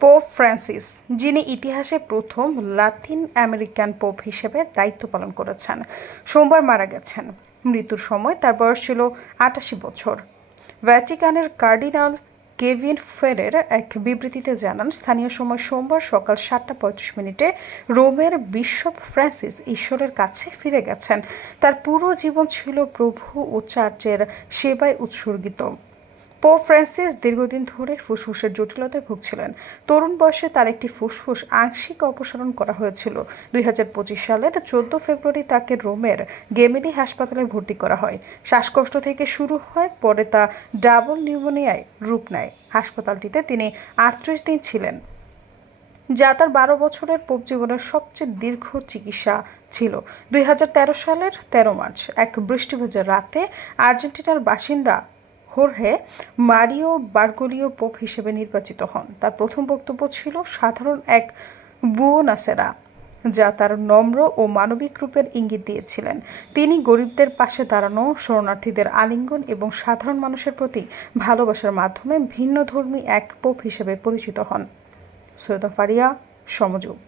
Pope Francis যিনি ইতিহাসে প্রথম লাতিন আমেরিকান পোপ হিসেবে দায়িত্ব পালন করেছেন। সোমবার মারা গেছেন। মৃত্যুর সময় তার বয়স ছিল আটাশি বছর। ভ্যাটিকানের কার্ডিনাল কেভিন ফেরের এক বিবৃতিতে জানান, স্থানীয় সময় সোমবার সকাল সাতটা পঁয়ত্রিশ মিনিটে রোমের বিশপ ফ্রান্সিস ঈশ্বরের কাছে ফিরে গেছেন। তার পুরো জীবন ছিল প্রভু ও চার্চের সেবায় উৎসর্গিত। পোপ ফ্রান্সিস দীর্ঘদিন ধরে ফুসফুসের জটিলতায় ভুগছিলেন। তরুণ বয়সে তার একটি ফুসফুস আংশিক অপসারণ করা হয়েছিল। দুই হাজার পঁচিশ সালের চোদ্দ ফেব্রুয়ারি তাকে রোমের গেমেলি হাসপাতালে ভর্তি করা হয়। শ্বাসকষ্ট থেকে শুরু হয়, পরে তা ডাবল নিউমোনিয়ায় রূপ নেয়। হাসপাতালটিতে তিনি আটত্রিশ দিন ছিলেন। যা তার বারো বছরের পোপ জীবনের সবচেয়ে দীর্ঘ চিকিৎসা ছিল। দুই হাজার তেরো সালের তেরো মার্চ, এক বৃষ্টিভেজা রাতে আর্জেন্টিনার বাসিন্দা হোরহে মারিও বার্গোলিও পোপ হিসেবে নির্বাচিত হন। তার প্রথম বক্তব্য ছিল, সাধারণ এক বুয়োনাসেরা যা তার নম্র ও মানবিক রূপের ইঙ্গিত দিয়েছিলেন। তিনি গরিবদের পাশে দাঁড়ানো, শরণার্থীদের আলিঙ্গন এবং সাধারণ মানুষের প্রতি ভালোবাসার মাধ্যমে ভিন্নধর্মী এক পোপ হিসেবে পরিচিত হন। সৈয়দা ফারিয়া, সমযোগ।